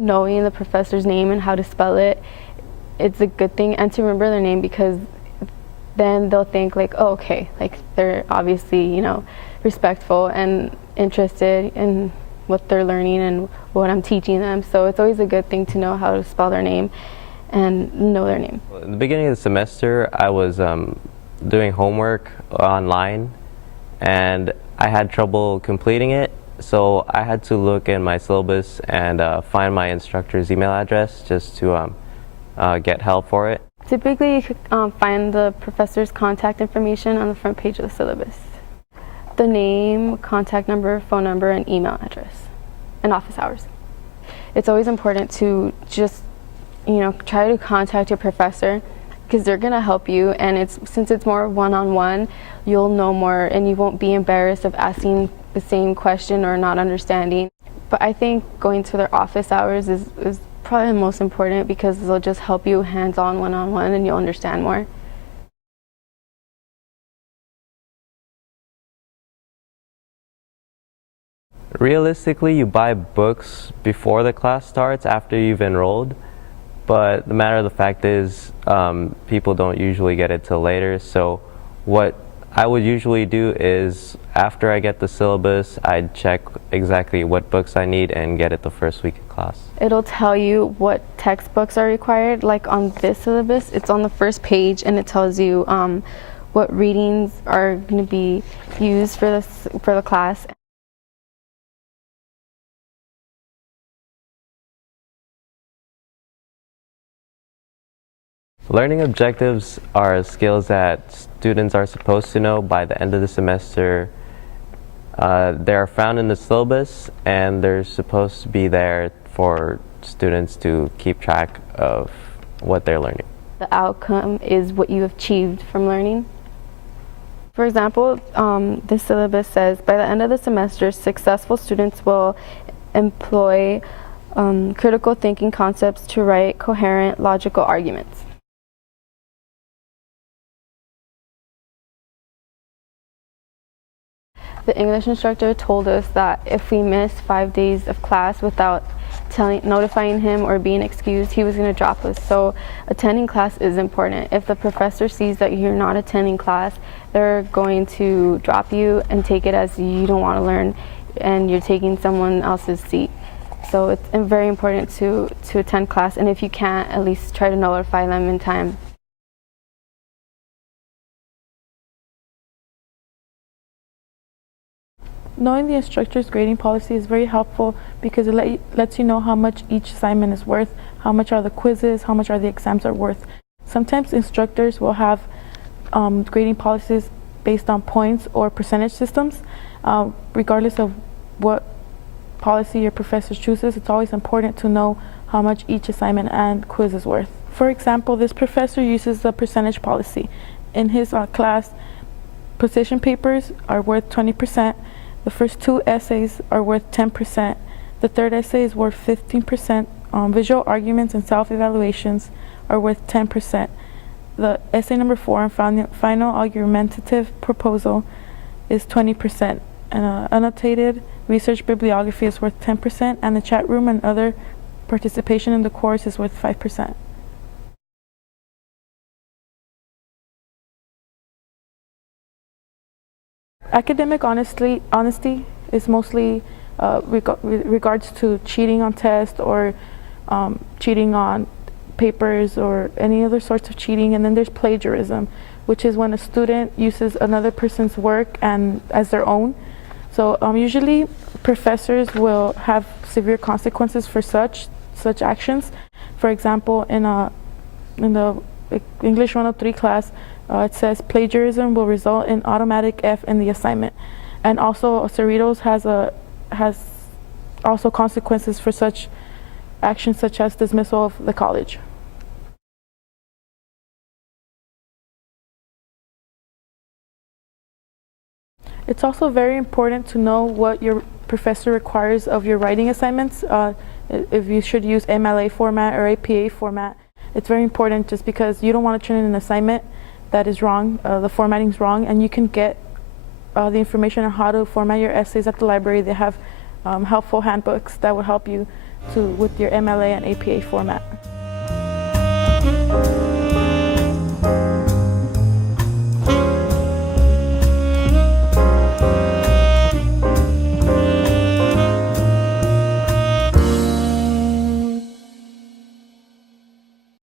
Knowing the professor's name and how to spell it, it's a good thing, and to remember their name, because then they'll think like, oh, okay, like they're obviously, respectful and interested in what they're learning and what I'm teaching them. So it's always a good thing to know how to spell their name and know their name. In the beginning of the semester, I was doing homework online and I had trouble completing it, so I had to look in my syllabus and find my instructor's email address just to get help for it. Typically, you could find the professor's contact information on the front page of the syllabus. The name, contact number, phone number, and email address, and office hours. It's always important to just, try to contact your professor, because they're going to help you, and since it's more one-on-one, you'll know more and you won't be embarrassed of asking the same question or not understanding. But I think going to their office hours is probably the most important, because they'll just help you hands-on, one-on-one, and you'll understand more. Realistically, you buy books before the class starts, after you've enrolled, but the matter of the fact is people don't usually get it till later. So what I would usually do is, after I get the syllabus, I'd check exactly what books I need and get it the first week of class. It'll tell you what textbooks are required. Like on this syllabus, it's on the first page, and it tells you what readings are going to be used for the class. Learning objectives are skills that students are supposed to know by the end of the semester. They are found in the syllabus, and they're supposed to be there for students to keep track of what they're learning. The outcome is what you achieved from learning. For example, this syllabus says, by the end of the semester, successful students will employ critical thinking concepts to write coherent, logical arguments. The English instructor told us that if we missed 5 days of class without notifying him or being excused, he was going to drop us. So attending class is important. If the professor sees that you're not attending class, they're going to drop you and take it as you don't want to learn and you're taking someone else's seat. So it's very important to attend class, and if you can't, at least try to notify them in time. Knowing the instructor's grading policy is very helpful, because it lets you know how much each assignment is worth, how much are the quizzes, how much are the exams are worth. Sometimes instructors will have grading policies based on points or percentage systems. Regardless of what policy your professor chooses, it's always important to know how much each assignment and quiz is worth. For example, this professor uses the percentage policy. In his class, position papers are worth 20%. The first 2 essays are worth 10%. The third essay is worth 15%. Visual arguments and self-evaluations are worth 10%. The essay number 4 on final argumentative proposal is 20%. And annotated research bibliography is worth 10%, and the chat room and other participation in the course is worth 5%. Academic honesty is mostly regards to cheating on tests or cheating on papers or any other sorts of cheating. And then there's plagiarism, which is when a student uses another person's work and as their own. So usually professors will have severe consequences for such actions. For example, in the English 103 class, it says plagiarism will result in automatic F in the assignment, and also Cerritos has also consequences for such actions, such as dismissal of the college. It's also very important to know what your professor requires of your writing assignments. If you should use MLA format or APA format. It's very important, just because you don't want to turn in an assignment that is wrong, the formatting's wrong, and you can get the information on how to format your essays at the library. They have helpful handbooks that will help you with your MLA and APA format.